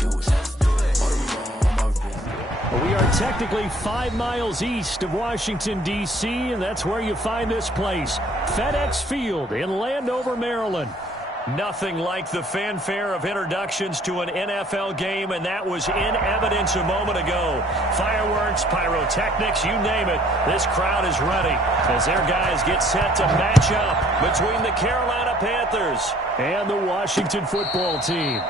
We are technically 5 miles east of Washington, D.C., and that's where you find this place, FedEx Field in Landover, Maryland. Nothing like the fanfare of introductions to an NFL game, and that was in evidence a moment ago. Fireworks, pyrotechnics, you name it. This crowd is ready as their guys get set to match up between the Carolina Panthers and the Washington football team.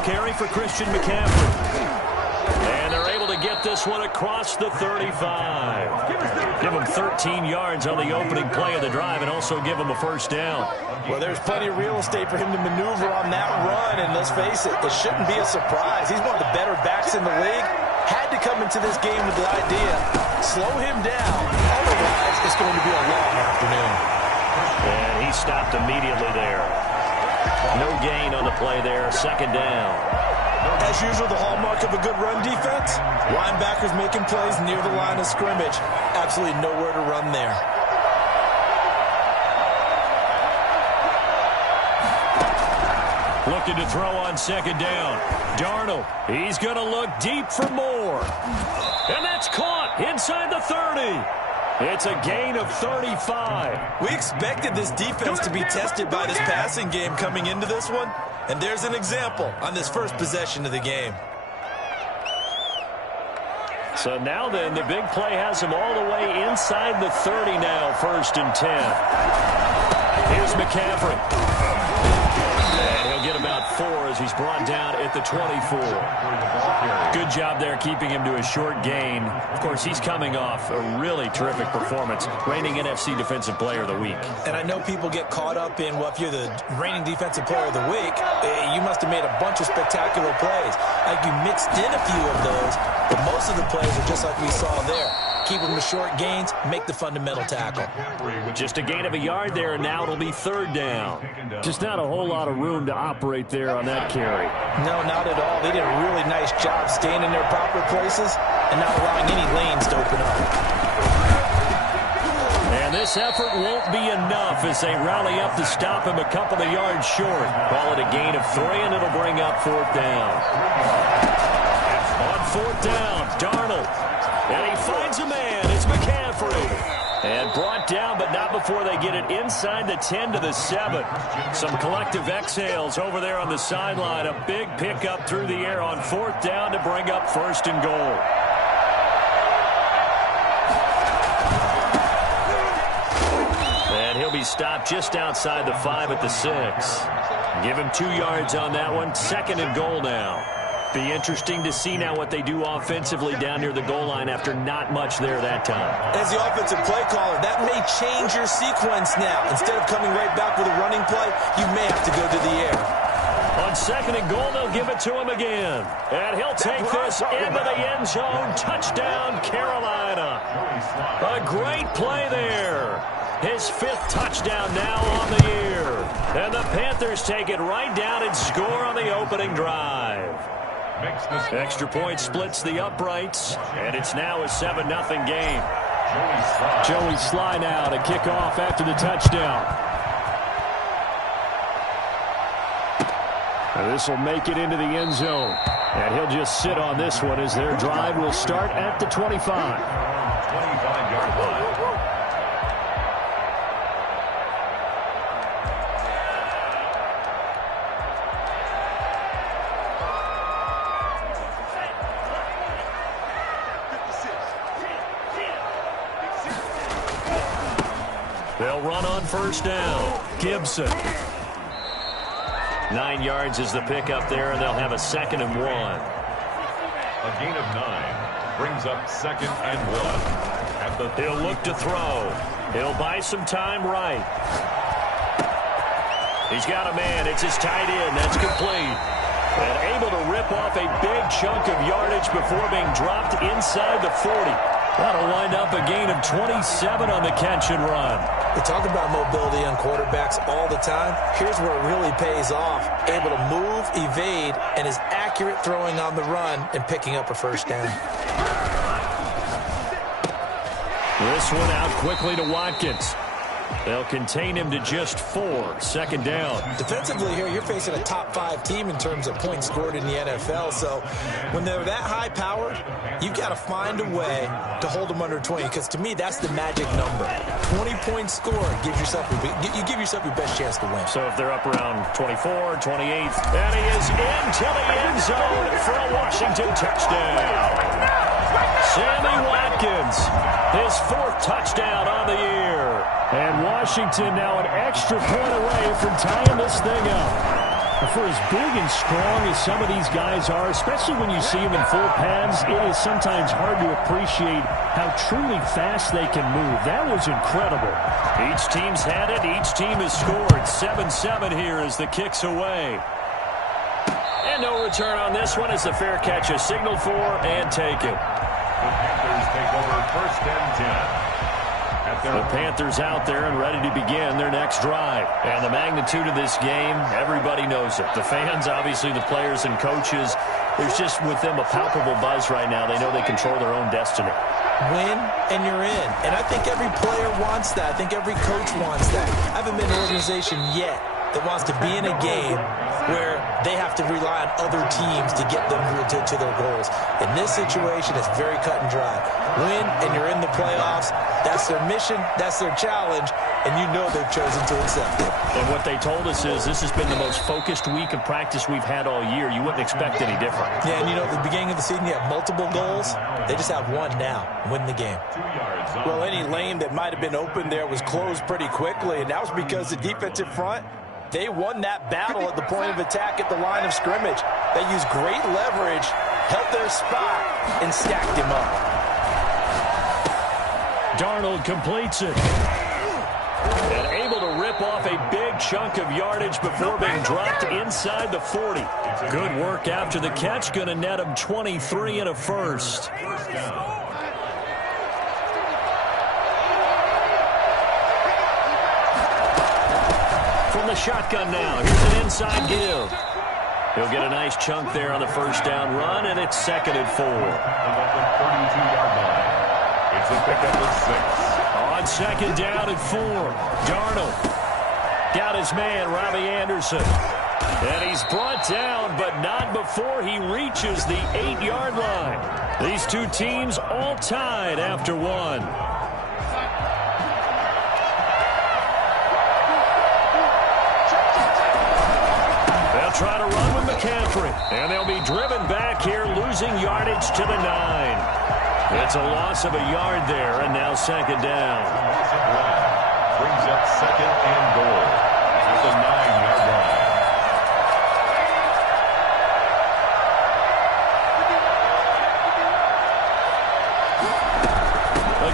Carry for Christian McCaffrey. And they're able to get this one across the 35. Give him 13 yards on the opening play of the drive and also give him a first down. Well, there's plenty of real estate for him to maneuver on that run, and let's face it, it shouldn't be a surprise. He's one of the better backs in the league. Had to come into this game with the idea, slow him down. Otherwise, it's going to be a long afternoon. And he stopped immediately there. No gain on the play there, second down. As usual, the hallmark of a good run defense, linebackers making plays near the line of scrimmage. Absolutely nowhere to run there. Looking to throw on second down. Darnold, he's going to look deep for more. And that's caught inside the 30. It's a gain of 35. We expected this defense to be tested by this passing game coming into this one, and there's an example on this first possession of the game. So now then, the big play has him all the way inside the 30 now, 1st and 10. Here's McCaffrey. And he'll get about 4 as he's brought down at the 24. Good job there keeping him to a short gain. Of course, he's coming off a really terrific performance, reigning NFC Defensive Player of the Week. And I know people get caught up in, well, if you're the reigning Defensive Player of the Week, you must have made a bunch of spectacular plays. Like you mixed in a few of those, but most of the plays are just like we saw there. Keep them to short gains, make the fundamental tackle. Just a gain of a yard there, and now it'll be 3rd down. Just not a whole lot of room to operate there on that carry. No, not at all. They did a really nice job staying in their proper places and not allowing any lanes to open up. And this effort won't be enough as they rally up to stop him a couple of yards short. Call it a gain of 3, and it'll bring up 4th down. On 4th down, Darnold. And he finds a man. It's McCaffrey. And brought down, but not before they get it inside the 10 to the 7. Some collective exhales over there on the sideline. A big pickup through the air on 4th down to bring up 1st and goal. And he'll be stopped just outside the 5 at the 6. Give him 2 yards on that one. 2nd and goal now. Be interesting to see now what they do offensively down near the goal line after not much there that time. As the offensive play caller, that may change your sequence now. Instead of coming right back with a running play, you may have to go to the air. On 2nd and goal, they'll give it to him again. And he'll take this into the end zone. Touchdown, Carolina. A great play there. His 5th touchdown now on the year. And the Panthers take it right down and score on the opening drive. Extra point splits the uprights, and it's now a 7-0 game. Joey Sly now to kick off after the touchdown. And this will make it into the end zone. And he'll just sit on this one as their drive will start at the 25. 25-yard line. They'll run on 1st down. Gibson. 9 yards is the pickup there, and they'll have a 2nd and 1. A gain of 9 brings up 2nd and 1. He'll look to throw. He'll buy some time right. He's got a man. It's his tight end. That's complete. And able to rip off a big chunk of yardage before being dropped inside the 40. That'll wind up a gain of 27 on the catch and run. We talk about mobility on quarterbacks all the time. Here's where it really pays off. Able to move, evade, and is accurate throwing on the run and picking up a first down. This one out quickly to Watkins. They'll contain him to just 4. Second down. Defensively here, you're facing a top 5 team in terms of points scored in the NFL. So when they're that high powered, you've got to find a way to hold them under 20. Because to me, that's the magic number. 20 points scored gives yourself you give yourself your best chance to win. So if they're up around 24, 28, and he is into the end zone for a Washington touchdown. Sammy Watkins, his 4th touchdown on the year. And Washington now an extra point away from tying this thing up. For as big and strong as some of these guys are, especially when you see them in full pads, it is sometimes hard to appreciate how truly fast they can move. That was incredible. Each team's had it. Each team has scored. 7-7 here as the kick's away. And no return on this one as the fair catch is signaled for and taken. The Panthers take over first and 10. The Panthers out there and ready to begin their next drive. And the magnitude of this game, everybody knows it. The fans, obviously the players and coaches, there's just with them a palpable buzz right now. They know they control their own destiny. Win and you're in. And I think every player wants that. I think every coach wants that. I haven't been in an organization yet that wants to be in a game where they have to rely on other teams to get them to their goals. In this situation, it's very cut and dry. Win, and you're in the playoffs. That's their mission. That's their challenge. And you know they've chosen to accept it. And what they told us is this has been the most focused week of practice we've had all year. You wouldn't expect any different. Yeah, and you know, at the beginning of the season, you have multiple goals. They just have one now. Win the game. Well, any lane that might have been open there was closed pretty quickly, and that was because the defensive front, they won that battle at the point of attack at the line of scrimmage. They used great leverage, held their spot, and stacked him up. Darnold completes it. And able to rip off a big chunk of yardage before being dropped inside the 40. Good work after the catch. Going to net him 23 and a first. From the shotgun now. Here's an inside give. He'll get a nice chunk there on the first down run, and it's 2nd and 4. Yard line. It's a pickup of 6. On 2nd down and 4. Darnold got his man, Robbie Anderson. And he's brought down, but not before he reaches the 8-yard line. These two teams all tied after one. They'll try to run with McCaffrey. And they'll be driven back here, losing yardage to the 9. It's a loss of a yard there, and now 2nd down. Brings up 2nd and goal at the 9-yard line.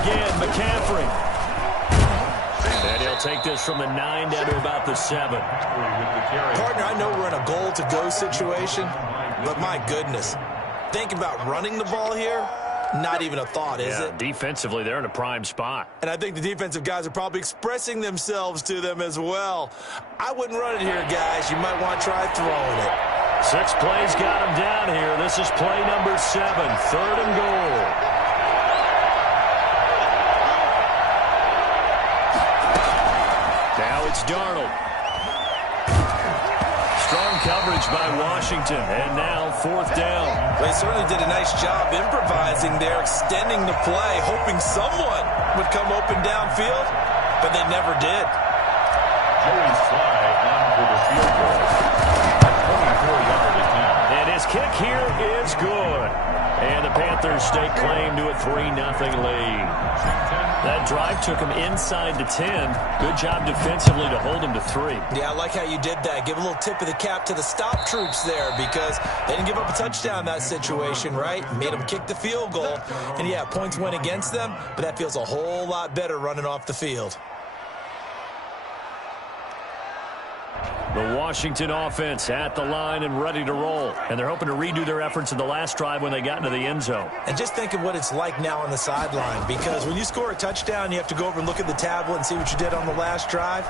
Again, McCaffrey. And he'll take this from the 9 down to about the 7. Partner, I know we're in a goal-to-go situation, but my goodness. Think about running the ball here. Not even a thought, is it? Defensively, they're in a prime spot. And I think the defensive guys are probably expressing themselves to them as well. I wouldn't run it here, guys. You might want to try throwing it. 6 plays got him down here. This is play number 7, 3rd and goal. Now it's Darnold. Strong coverage by Washington, and now 4th down. They certainly did a nice job improvising there, extending the play, hoping someone would come open downfield, but they never did. Joey Sly on for the field goal. 24-yard attempt. And his kick here is good. And the Panthers stake claim to a 3-0 lead. That drive took him inside the 10. Good job defensively to hold him to 3. Yeah, I like how you did that. Give a little tip of the cap to the stop troops there because they didn't give up a touchdown in that situation, right? Made them kick the field goal. And, yeah, points went against them, but that feels a whole lot better running off the field. The Washington offense at the line and ready to roll. And they're hoping to redo their efforts in the last drive when they got into the end zone. And just think of what it's like now on the sideline, because when you score a touchdown, you have to go over and look at the tablet and see what you did on the last drive.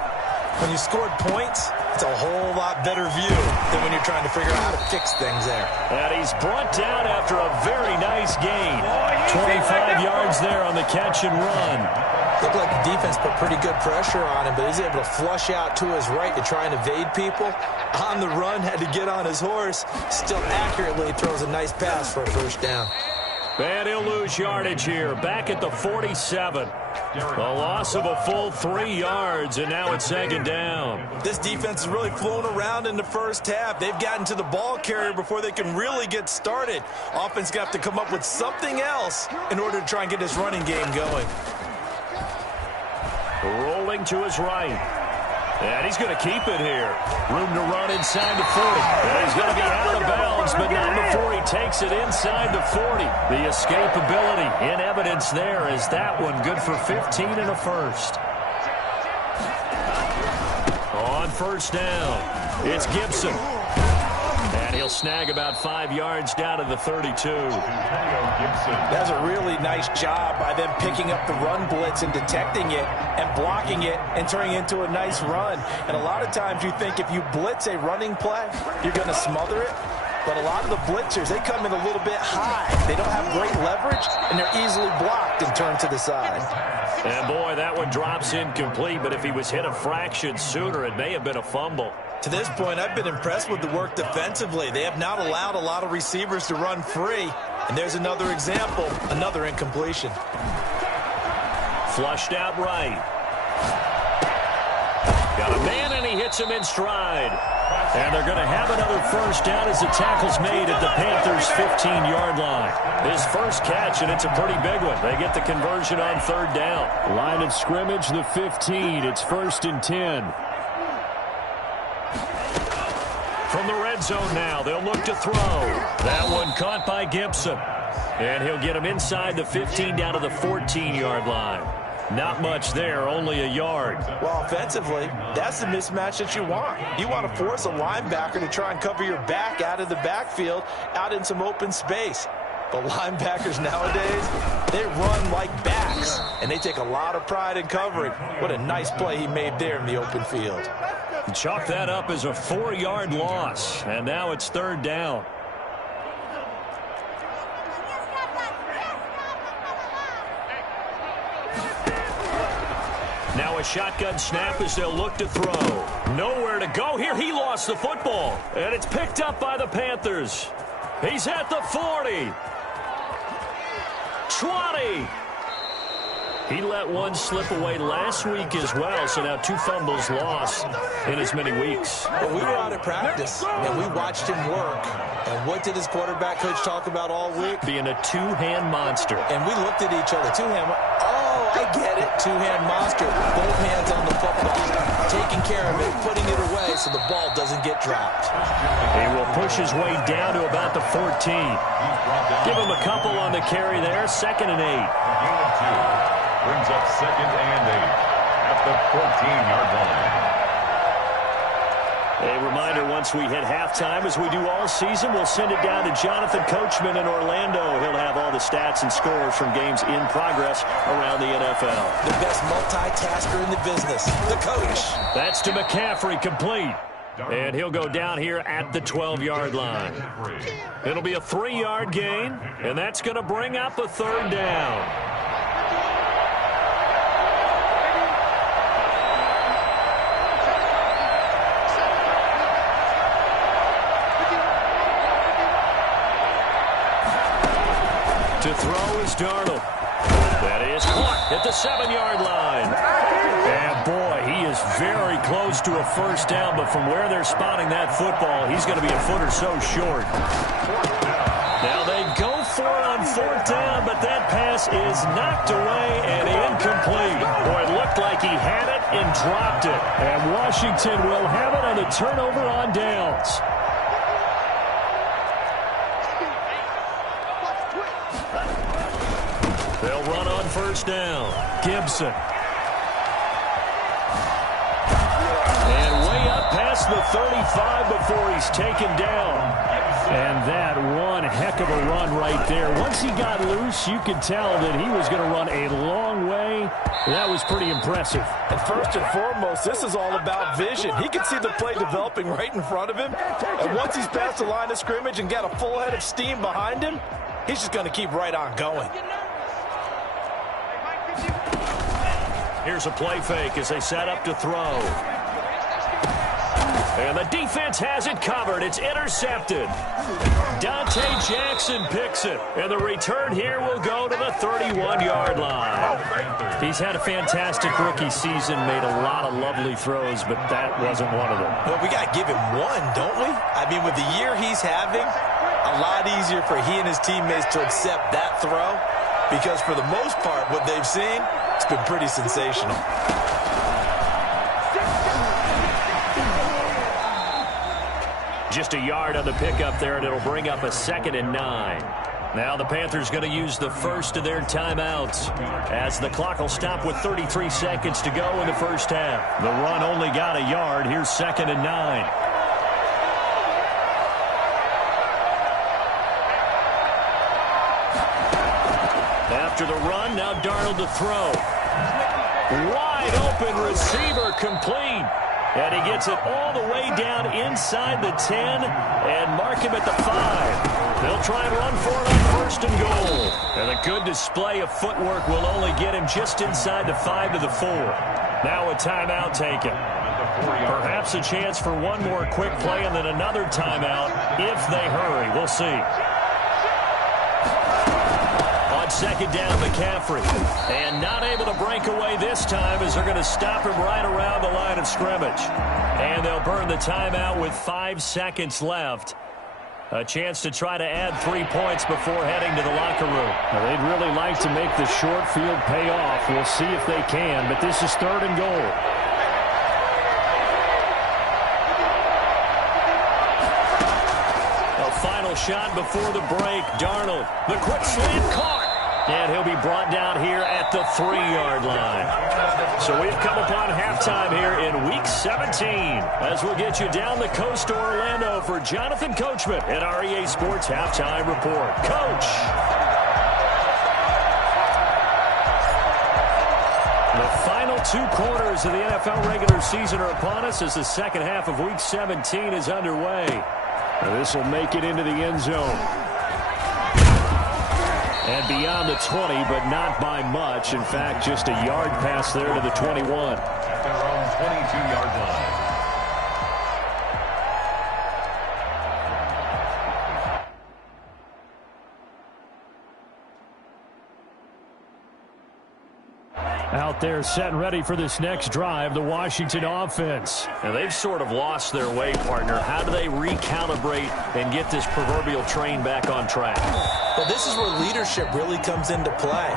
When you scored points, it's a whole lot better view than when you're trying to figure out how to fix things there. And he's brought down after a very nice gain. 25 yards there on the catch and run. Looked like the defense put pretty good pressure on him, but he's able to flush out to his right to try and evade people. On the run, had to get on his horse. Still accurately throws a nice pass for a first down. And he'll lose yardage here. Back at the 47. A loss of a full 3 yards, and now it's second down. This defense has really flown around in the first half. They've gotten to the ball carrier before they can really get started. Offense going to have to come up with something else in order to try and get this running game going. Rolling to his right. And he's going to keep it here. Room to run inside the 40. And he's going to be out of bounds, but not before he takes it inside the 40. The escapability in evidence there is that one good for 15 and a first. On first down, it's Gibson. And he'll snag about 5 yards down to the 32. That's a really nice job by them picking up the run blitz and detecting it and blocking it and turning it into a nice run. And a lot of times you think if you blitz a running play, you're going to smother it. But a lot of the blitzers, they come in a little bit high. They don't have great leverage, and they're easily blocked and turned to the side. And, boy, that one drops incomplete. But if he was hit a fraction sooner, it may have been a fumble. To this point, I've been impressed with the work defensively. They have not allowed a lot of receivers to run free. And there's another example, another incompletion. Flushed out right. Got a man, and he hits him in stride. And they're going to have another first down as the tackle's made at the Panthers' 15-yard line. His first catch, and it's a pretty big one. They get the conversion on third down. Line of scrimmage, the 15. It's 1st and 10. From the red zone now, they'll look to throw. That one caught by Gibson. And he'll get him inside the 15 down to the 14-yard line. Not much there, only a yard. Well, offensively, that's the mismatch that you want. You want to force a linebacker to try and cover your back out of the backfield, out in some open space. But linebackers nowadays, they run like backs, and they take a lot of pride in covering. What a nice play he made there in the open field. Chalk that up as a 4-yard loss, and now it's third down. Now a shotgun snap as they'll look to throw. Nowhere to go here. He lost the football, and it's picked up by the Panthers. He's at the 40. 20. He let one slip away last week as well, so now 2 fumbles lost in as many weeks. Well, we were out at practice, and we watched him work. And what did his quarterback coach talk about all week? Being a two-hand monster. And we looked at each other. Two-hand, oh, I get it. Two-hand monster. Both hands on the football. Taking care of it, putting it away so the ball doesn't get dropped. He will push his way down to about the 14. Give him a couple on the carry there. 2nd and 8. Brings up 2nd and 8 at the 14-yard line. A reminder, once we hit halftime, as we do all season, we'll send it down to Jonathan Coachman in Orlando. He'll have all the stats and scores from games in progress around the NFL. The best multitasker in the business, the coach. That's to McCaffrey, complete. And he'll go down here at the 12-yard line. It'll be a 3-yard gain, and that's going to bring up a third down. To throw is Darnold. That is caught at the 7-yard line. And boy, he is very close to a first down, but from where they're spotting that football, he's going to be a foot or so short. Now they go for it on 4th down, but that pass is knocked away and incomplete. Boy, it looked like he had it and dropped it. And Washington will have it on the turnover on downs. They'll run on first down. Gibson. And way up past the 35 before he's taken down. And that one heck of a run right there. Once he got loose, you could tell that he was going to run a long way. That was pretty impressive. And first and foremost, this is all about vision. He can see the play developing right in front of him. And once he's past the line of scrimmage and got a full head of steam behind him, he's just going to keep right on going. Here's a play fake as they set up to throw. And the defense has it covered. It's intercepted. Dante Jackson picks it. And the return here will go to the 31-yard line. He's had a fantastic rookie season, made a lot of lovely throws, but that wasn't one of them. Well, we got to give him one, don't we? I mean, with the year he's having, a lot easier for he and his teammates to accept that throw because for the most part, what they've seen, it's been pretty sensational. Just a yard on the pickup there, and it'll bring up a 2nd and 9. Now the Panthers going to use the first of their timeouts as the clock will stop with 33 seconds to go in the first half. The run only got a yard. Here's 2nd and 9. After the run, now Darnold to throw. Wide open receiver complete. And he gets it all the way down inside the 10 and mark him at the 5. They'll try and run for it on 1st and goal. And a good display of footwork will only get him just inside the 5 to the 4. Now a timeout taken. Perhaps a chance for one more quick play and then another timeout if they hurry. We'll see. On 2nd down, McCaffrey. And not able to break away this time as they're going to stop him right around the line of scrimmage. And they'll burn the timeout with 5 seconds left. A chance to try to add 3 points before heading to the locker room. Well, they'd really like to make the short field pay off. We'll see if they can, but this is 3rd and goal. A final shot before the break. Darnold, the quick slant caught. And he'll be brought down here at the 3-yard line. So we've come upon halftime here in Week 17 as we'll get you down the coast to Orlando for Jonathan Coachman at REA Sports Halftime Report. Coach. The final 2 quarters of the NFL regular season are upon us as the second half of Week 17 is underway. This will make it into the end zone. And beyond the 20, but not by much. In fact, just a yard pass there to the 21. At their own 22-yard line. Out there set and ready for this next drive, the Washington offense. And they've sort of lost their way, partner. How do they recalibrate and get this proverbial train back on track? Well, this is where leadership really comes into play.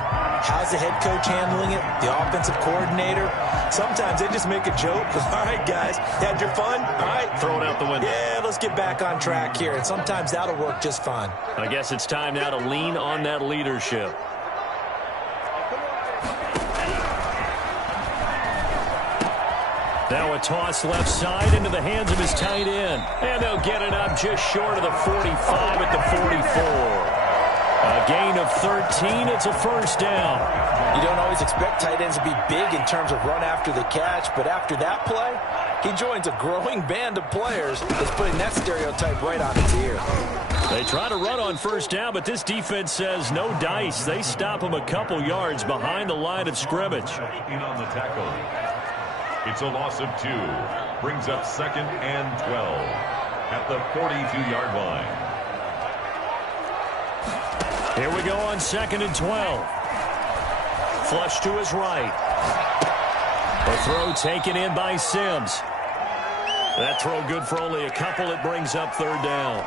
How's the head coach handling it? The offensive coordinator? Sometimes they just make a joke. All right, guys, had your fun? All right. Throw it out the window. Yeah, let's get back on track here. And sometimes that'll work just fine. I guess it's time now to lean on that leadership. Now a toss left side into the hands of his tight end. And they'll get it up just short of the 45 at the 44. A gain of 13. It's a first down. You don't always expect tight ends to be big in terms of run after the catch, but after that play, he joins a growing band of players that's putting that stereotype right on its ear. They try to run on first down, but this defense says no dice. They stop him a couple yards behind the line of scrimmage. In on the tackle. It's a loss of 2. Brings up 2nd and 12 at the 42-yard line. Here we go on 2nd and 12. Flush to his right. The throw taken in by Sims. That throw good for only a couple. It brings up 3rd down.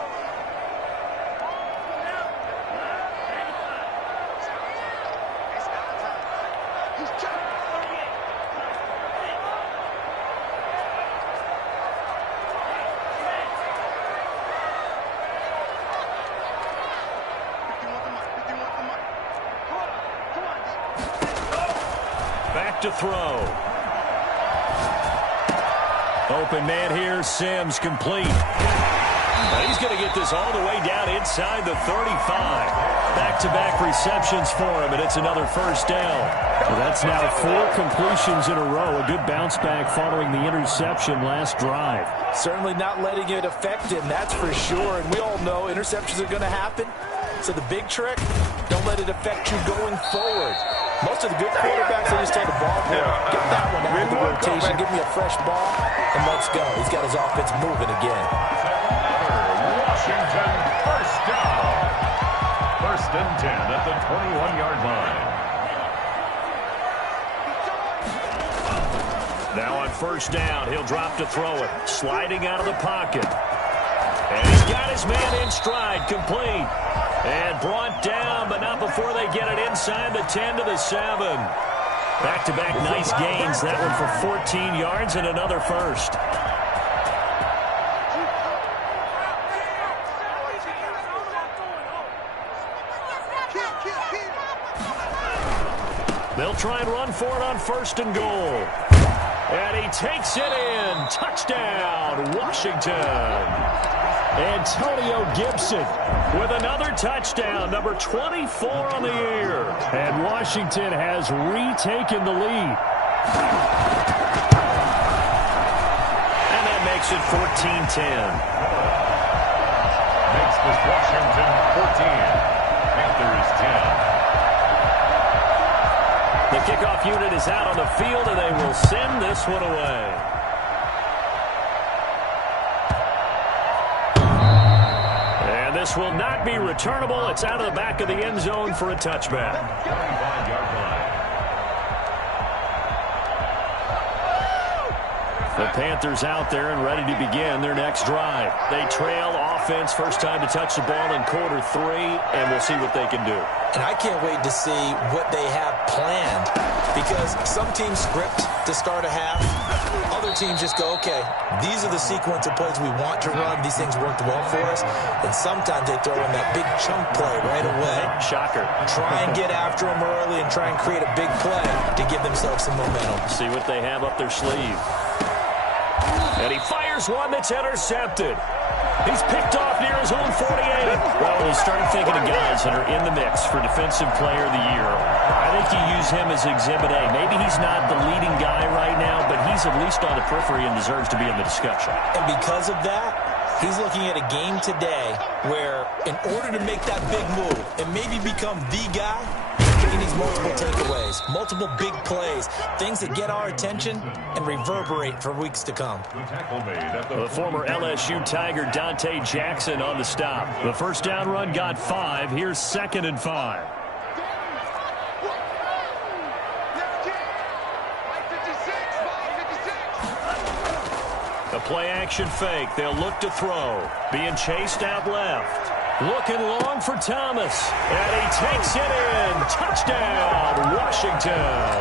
To throw. Open man here, Sims, complete. Now he's going to get this all the way down inside the 35. Back-to-back receptions for him, and it's another first down. Well, that's now 4 completions in a row. A good bounce back following the interception last drive. Certainly not letting it affect him, that's for sure. And we all know interceptions are going to happen. So the big trick, don't let it affect you going forward. Most of the good quarterbacks, they just tell the ball boy, get that one out of the rotation, give me a fresh ball, and let's go. He's got his offense moving again. Washington, first down. First and 10 at the 21-yard line. Now on first down, he'll drop to throw it. Sliding out of the pocket. And he's got his man in stride, complete. And brought down, but not before they get it inside the 10 to the 7. Back-to-back nice gains. That one for 14 yards and another first. They'll try and run for it on first and goal. And he takes it in. Touchdown, Washington. Antonio Gibson with another touchdown, number 24 on the year. And Washington has retaken the lead. And that makes it 14-10. Makes this Washington 14. Panthers 10. The kickoff unit is out on the field, and they will send this one away. And this will not be returnable. It's out of the back of the end zone for a touchback. 35-yard line. The Panthers out there and ready to begin their next drive. They trail offense, first time to touch the ball in quarter 3, and we'll see what they can do. And I can't wait to see what they have planned, because some teams script to start a half. Other teams just go, okay, these are the sequence of plays we want to run. These things worked well for us. And sometimes they throw in that big chunk play right away. Shocker. Try and get after them early and try and create a big play to give themselves some momentum. See what they have up their sleeve. And he fires one that's intercepted. He's picked off near his own 48. Well, when you start thinking of guys that are in the mix for Defensive Player of the Year, I think you use him as Exhibit A. Maybe he's not the leading guy right now, but he's at least on the periphery and deserves to be in the discussion. And because of that, he's looking at a game today where in order to make that big move and maybe become the guy, he needs multiple takeaways, multiple big plays, things that get our attention and reverberate for weeks to come. The former LSU Tiger Dante Jackson on the stop. The first down run got 5. Here's 2nd and 5. A play action fake. They'll look to throw. Being chased out left. Looking long for Thomas. And he takes it in. Touchdown, Washington.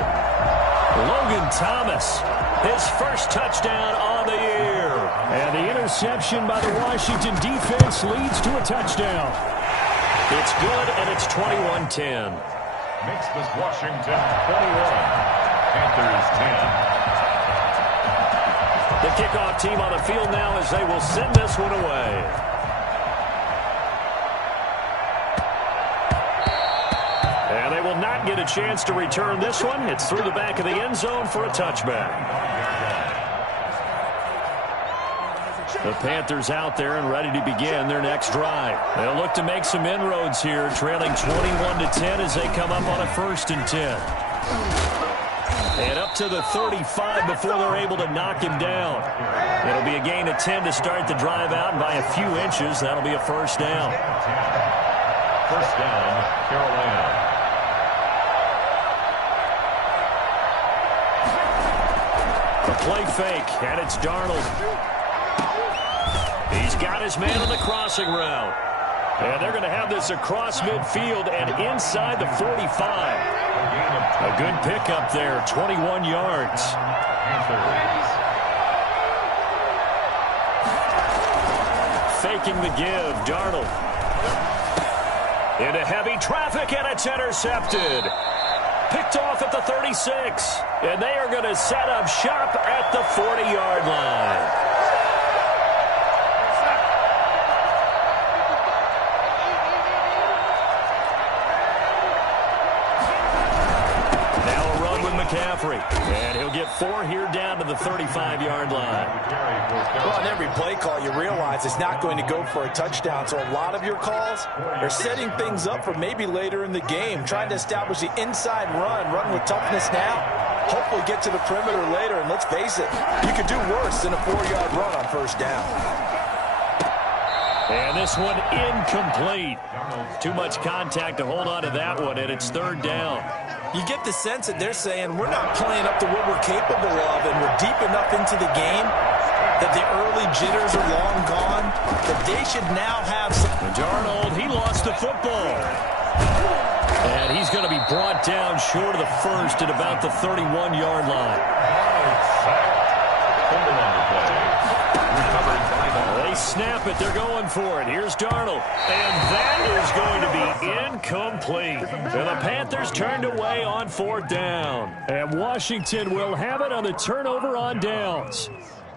Logan Thomas, his first touchdown on the year. And the interception by the Washington defense leads to a touchdown. It's good, and it's 21-10. Makes this Washington 21. Panthers 10. The kickoff team on the field now as they will send this one away. And they will not get a chance to return this one. It's through the back of the end zone for a touchback. The Panthers out there and ready to begin their next drive. They'll look to make some inroads here, trailing 21-10 as they come up on a 1st and 10. And up to the 35 before they're able to knock him down. It'll be a gain of 10 to start the drive out, and by a few inches, that'll be a first down. First down, Carolina. A play fake, and it's Darnold. He's got his man on the crossing route. And they're going to have this across midfield and inside the 45. A good pickup there, 21 yards. Faking the give, Darnold. Into heavy traffic, and it's intercepted. picked off at the 36. And they are going to set up shop at the 40-yard line. McCaffrey, and he'll get 4 here down to the 35-yard line. Well, on every play call, you realize it's not going to go for a touchdown, so a lot of your calls are setting things up for maybe later in the game, trying to establish the inside run with toughness now, hopefully get to the perimeter later, and let's face it, you could do worse than a 4-yard run on first down. And this one incomplete. Too much contact to hold on to that one, and it's third down. You get the sense that they're saying we're not playing up to what we're capable of, and we're deep enough into the game that the early jitters are long gone, that they should now have some... Darnold, he lost the football. And he's going to be brought down short of the first at about the 31-yard line. They snap it. They're going for it. Here's Darnold. And that is going to be incomplete. And the Panthers turned away on 4th down. And Washington will have it on the turnover on downs.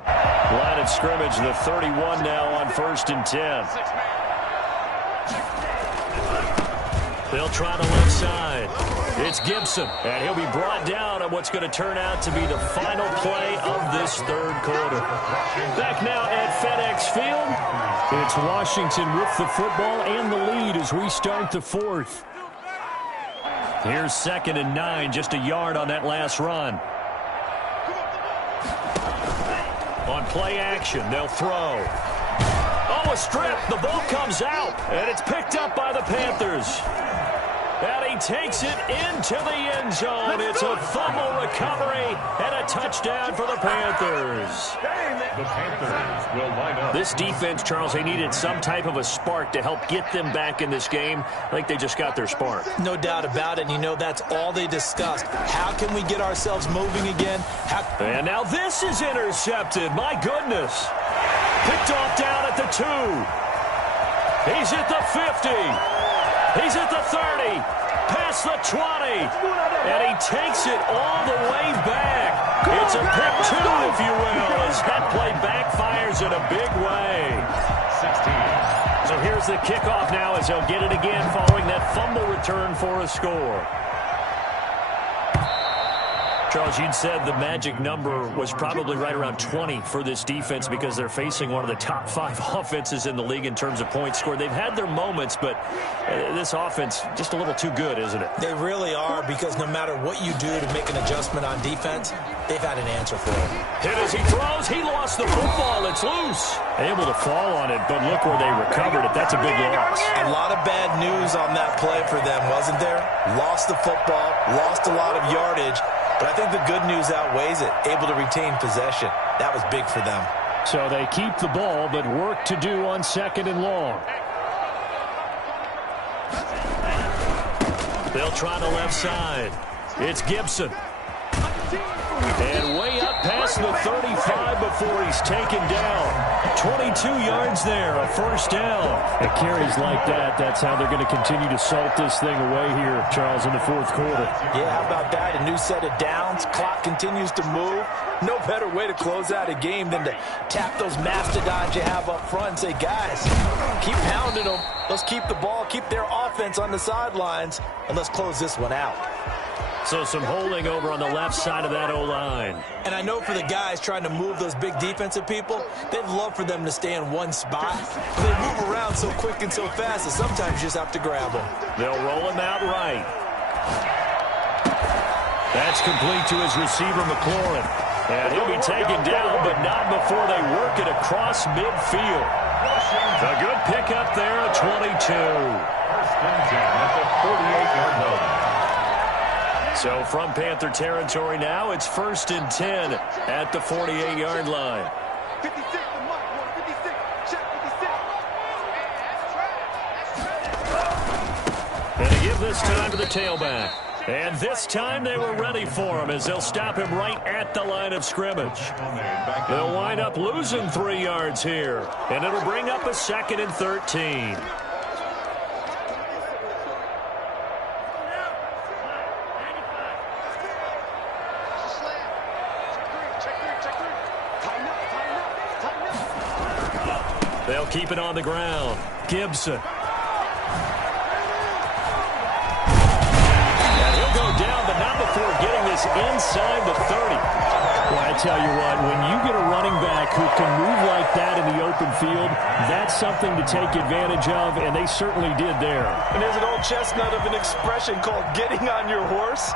Line of scrimmage, the 31 now on 1st and 10. They'll try the left side. It's Gibson, and he'll be brought down on what's going to turn out to be the final play of this third quarter. Back now at FedEx Field, it's Washington with the football and the lead as we start the 4th. Here's 2nd and 9, just a yard on that last run. On play action, they'll throw. Oh, a strip. The ball comes out, and it's picked up by the Panthers. And he takes it into the end zone. It's a fumble recovery and a touchdown for the Panthers. The Panthers will line up. This defense, Charles, they needed some type of a spark to help get them back in this game. I think they just got their spark. No doubt about it. And you know that's all they discussed. How can we get ourselves moving again? And now this is intercepted. My goodness. Picked off down at the 2. He's at the 50. He's at the 30, past the 20, and he takes it all the way back. It's a pick 2, if you will, as that play backfires in a big way. 16. So here's the kickoff now as they'll get it again following that fumble return for a score. Charles, you'd said the magic number was probably right around 20 for this defense because they're facing one of the top 5 offenses in the league in terms of points scored. They've had their moments, but this offense just a little too good, isn't it? They really are, because no matter what you do to make an adjustment on defense, they've had an answer for it. Hit as he throws. He lost the football. It's loose. Able to fall on it, but look where they recovered it. That's a big loss. A lot of bad news on that play for them, wasn't there? Lost the football, lost a lot of yardage. But I think the good news outweighs it. Able to retain possession. That was big for them. So they keep the ball, but work to do on 2nd and long. They'll try the left side. It's Gibson. And way up past the 35 before he's taken down. 22 yards there, a first down. At carries like that, that's how they're going to continue to salt this thing away here, Charles, in the 4th quarter. Yeah, how about that? A new set of downs. Clock continues to move. No better way to close out a game than to tap those mastodons you have up front and say, guys, keep pounding them. Let's keep the ball, keep their offense on the sidelines, and let's close this one out. So some holding over on the left side of that O-line. And I know for the guys trying to move those big defensive people, they'd love for them to stay in one spot. But they move around so quick and so fast that sometimes you just have to grab them. They'll roll him out right. That's complete to his receiver, McLaurin. And he'll be taken down, but not before they work it across midfield. A good pickup there at 22. First and 10 at the 48-yard line. So from Panther territory now, it's 1st and 10 at the 48-yard line. 56, check 56. And to give this time to the tailback. And this time they were ready for him as they'll stop him right at the line of scrimmage. They'll wind up losing 3 yards here. And it'll bring up a 2nd and 13. keep it on the ground. Gibson. And he'll go down, but not before getting this inside the 30. Well, I tell you what, when you get a running back who can move like that in the open field, that's something to take advantage of, and they certainly did there. And there's an old chestnut of an expression called getting on your horse.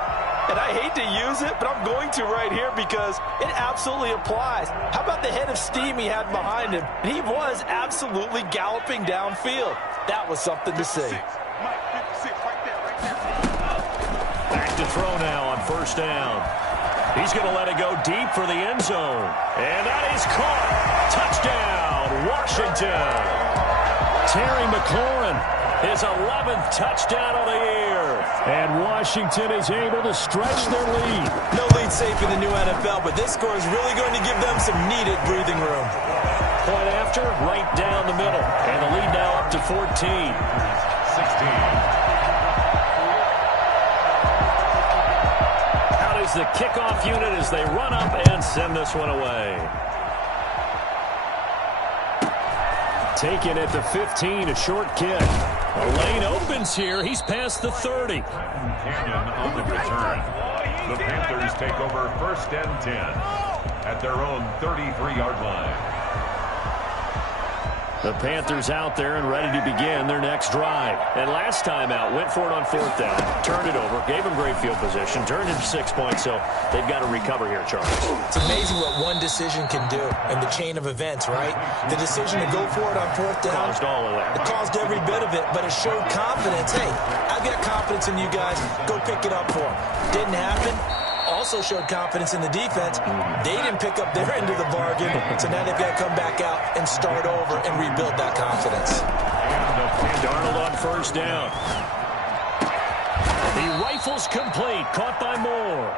And I hate to use it, but I'm going to right here because it absolutely applies. How about the head of steam he had behind him? He was absolutely galloping downfield. That was something to see. Back to throw now on first down. He's going to let it go deep for the end zone. And that is caught. Touchdown, Washington. Terry McLaurin, his 11th touchdown of the year. And Washington is able to stretch their lead. No lead safe in the new NFL, but this score is really going to give them some needed breathing room. Point after, right down the middle. And the lead now up to 14. 16. The kickoff unit as they run up and send this one away. Taken at the 15, a short kick. A lane opens here. He's past the 30. Canyon on the return. The Panthers take over 1st and 10 at their own 33-yard line. The Panthers out there and ready to begin their next drive. And last time out, went for it on 4th down, turned it over, gave them great field position, turned into 6 points, so they've got to recover here, Charles. It's amazing what one decision can do in the chain of events, right? The decision to go for it on 4th down. Caused all of that. It caused every bit of it, but it showed confidence. Hey, I've got confidence in you guys. Go pick it up for them. Didn't happen. Also showed confidence in the defense. They didn't pick up their end of the bargain, so now they've got to come back out and start over and rebuild that confidence. And Darnold on first down. The rifle's complete, caught by Moore.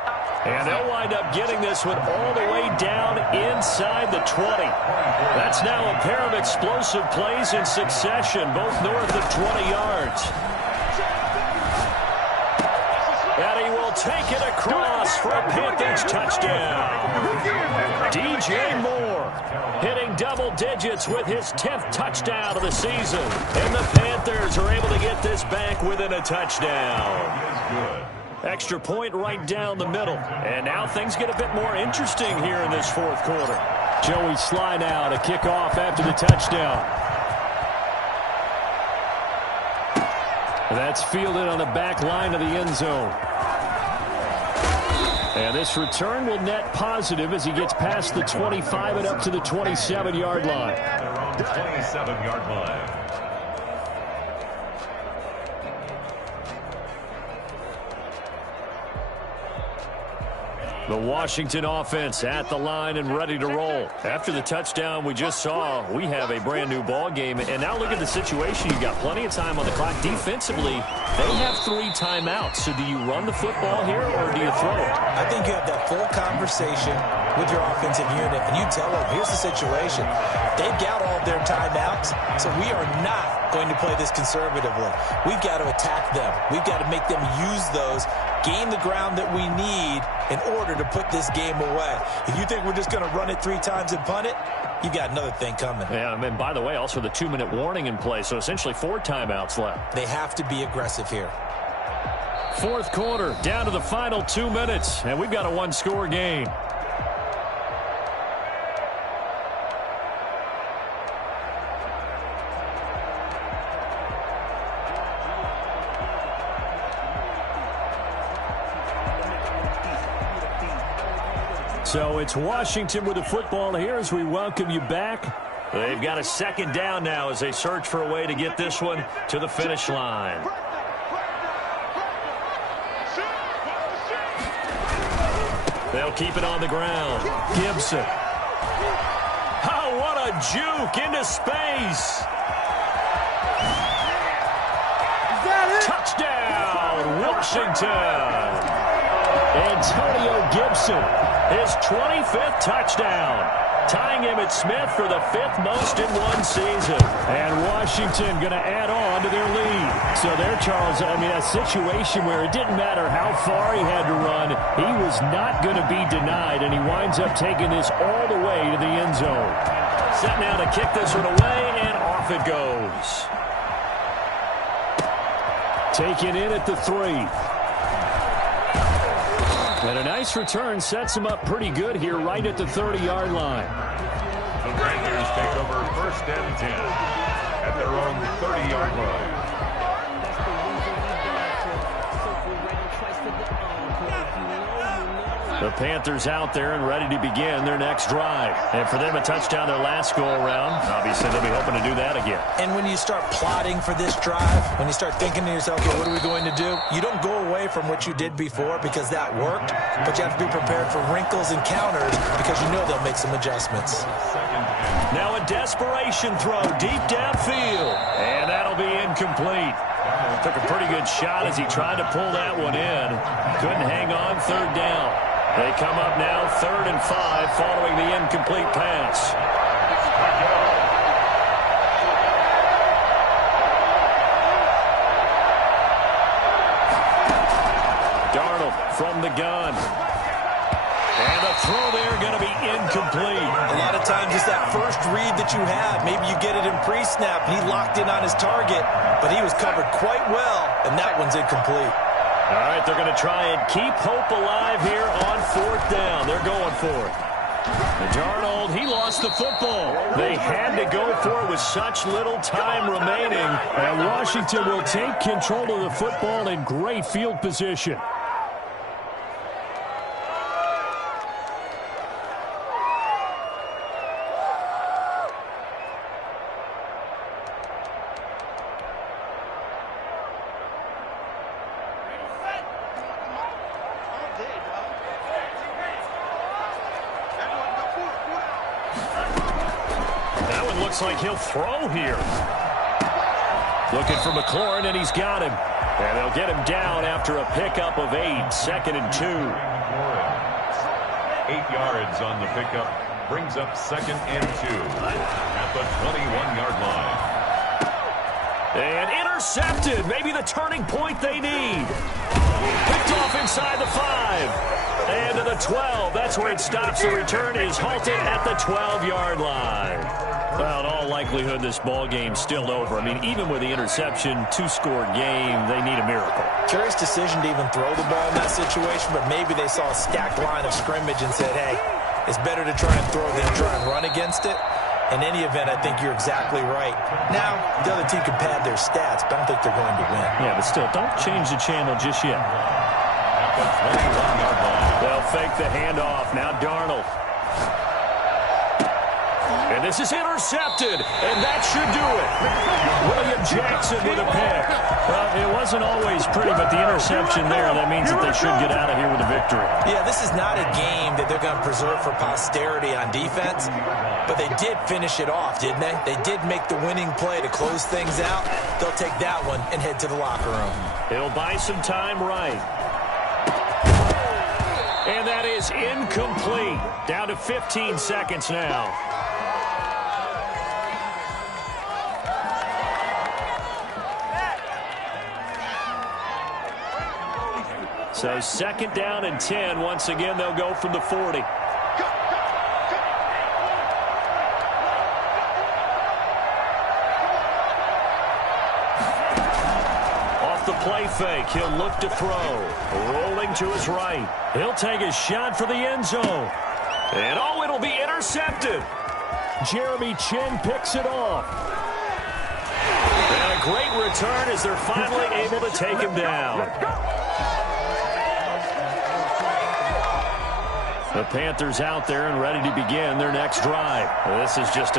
And they'll wind up getting this one all the way down inside the 20. That's now a pair of explosive plays in succession, both north of 20 yards. And he will take it across for a Panthers touchdown. DJ Moore hitting double digits with his 10th touchdown of the season. And the Panthers are able to get this back within a touchdown. Extra point right down the middle. And now things get a bit more interesting here in this 4th quarter. Joey Sly now to kick off after the touchdown. That's fielded on the back line of the end zone. And this return will net positive as he gets past the 25 and up to the 27-yard line. They're on the 27-yard line. The Washington offense at the line and ready to roll. After the touchdown we just saw, we have a brand new ball game. And now look at the situation. You've got plenty of time on the clock. Defensively, they have 3 timeouts. So do you run the football here or do you throw it? I think you have that full conversation with your offensive unit, and you tell them, here's the situation. They've got all their timeouts, so we are not going to play this conservatively. We've got to attack them. We've got to make them use those, gain the ground that we need in order to put this game away. If you think we're just going to run it 3 times and punt it, you got another thing coming. Yeah, and by the way, also the 2-minute warning in play, so essentially 4 timeouts left. They have to be aggressive here. 4th quarter, down to the final 2 minutes, and we've got a 1-score game. So it's Washington with the football here as we welcome you back. They've got a 2nd down now as they search for a way to get this one to the finish line. They'll keep it on the ground. Gibson. Oh, what a juke into space. Touchdown, Washington. Antonio Gibson, his 25th touchdown, tying Emmitt Smith for the 5th most in one season. And Washington going to add on to their lead. So there, Charles, I mean, a situation where it didn't matter how far he had to run, he was not going to be denied, and he winds up taking this all the way to the end zone. Set now to kick this one away, and off it goes. Taken in at the 3. And a nice return sets him up pretty good here right at the 30-yard line. The Raiders take over 1st and 10 at their own 30-yard line. The Panthers out there and ready to begin their next drive. And for them, a touchdown their last go-around. Obviously, they'll be hoping to do that again. And when you start plotting for this drive, when you start thinking to yourself, okay, what are we going to do? You don't go away from what you did before because that worked, but you have to be prepared for wrinkles and counters because you know they'll make some adjustments. Now a desperation throw deep downfield. And that'll be incomplete. Took a pretty good shot as he tried to pull that one in. Couldn't hang on 3rd down. They come up now 3rd and 5 following the incomplete pass. Darnold from the gun. And the throw there going to be incomplete. A lot of times it's that first read that you have. Maybe you get it in pre-snap. He locked in on his target, but he was covered quite well, and that one's incomplete. All right, they're going to try and keep hope alive here on 4th down. They're going for it. And Darnold, he lost the football. They had to go for it with such little time remaining. And Washington will take control of the football in great field position. Looks like he'll throw here. Looking for McLaurin, and he's got him. And they'll get him down after a pickup of 8, 2nd and 2. 8 yards on the pickup. Brings up 2nd and 2 at the 21-yard line. And intercepted. Maybe the turning point they need. Picked off inside the 5. And to the 12. That's where it stops. The return is halted at the 12-yard line. Well, in all likelihood, this ball game's still over. I mean, even with the interception, 2-score game, they need a miracle. Curious decision to even throw the ball in that situation, but maybe they saw a stacked line of scrimmage and said, hey, it's better to try and throw than try and run against it. In any event, I think you're exactly right. Now, the other team can pad their stats, but I don't think they're going to win. Yeah, but still, don't change the channel just yet. At the 21-yard line. They'll fake the handoff. Now Darnold. And this is intercepted, and that should do it. William Jackson with a pick. Well, it wasn't always pretty, but the interception there, that means that they should get out of here with a victory. Yeah, this is not a game that they're going to preserve for posterity on defense, but they did finish it off, didn't they? They did make the winning play to close things out. They'll take that one and head to the locker room. He'll buy some time right. And that is incomplete. Down to 15 seconds now. So 2nd down and 10. Once again, they'll go from the 40. Off the play fake, he'll look to throw. Rolling to his right. He'll take a shot for the end zone. And oh, it'll be intercepted. Jeremy Chinn picks it off. And a great return as they're finally able to take him down. The Panthers out there and ready to begin their next drive. This is just an